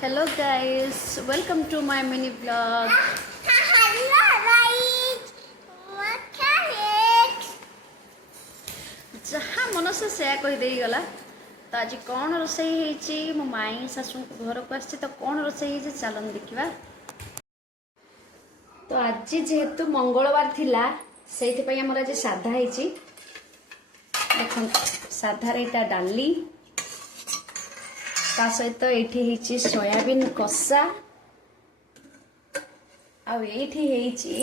Hello guys, welcome to my mini vlog. Hello guys, what is जहाँ मनस से कहीदे गला तो आज कौन रोसई होईची मो माई शाशु घर को आसी तो कौन रोसई होईची चलन देखिबा। तो आज जेहेतु मंगलवार थिला सेति पई हमर आज साधा होईची। देखन साधा रेटा डाली ता सहित एठी होईची सोयाबीन कसा आ एठी होईची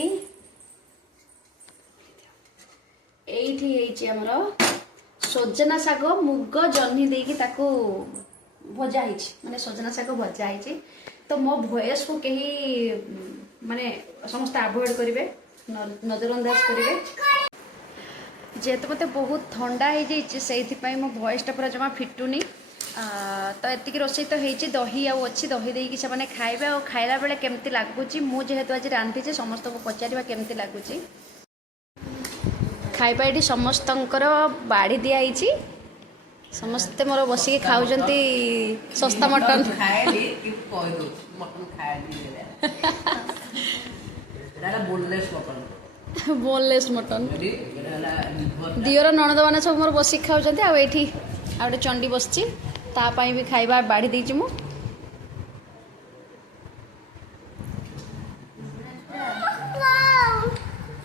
हमर सजना शाग मुग जह्नी देकी ताकू भजा होईची माने सजना शाग भजा होईची। तो मो वॉइस को कहीं माने समस्त अवॉइड करेंगे नजरअंदाज करेंगे जेहेतु मत बहुत ठंडा हो जाइए मो वॉइसटा पूरा जमा फिटुनी। तो एतिक रोषे तो होती दही अच्छी दही देकी से मैंने खाइबे और खाइला बेले केमती लगुच मुझे आज रांधि समस्त को पचार केमती लगुच खाइबा ये समस्त बाड़ी दिखाई समस्ते मोर बसिक खाऊ सस्ता मटन बोनलेस मटन दियर नणद मैंने सब मोर बसिक खाऊ आठी आ गए चंडी बसची तापाई भी खाइबा बाड़ी देची मु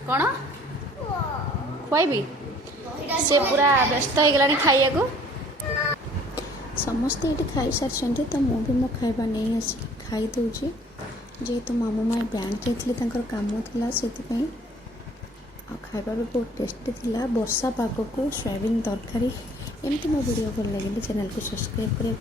कौन खुआबी से पूरा व्यस्त हो गला खाइया को समस्ते ये खाई सारी तो मुझे मो खाइबा नहीं आसी खाई दूची जेहेतु मामू माई बैंक जाइए कम थी से खाइबा भी बहुत टेस्टी थिला। वर्षा पाग को सोयाबीन तरकारी एमती मो वीडियो भल लगे चैनल को सब्सक्राइब करें।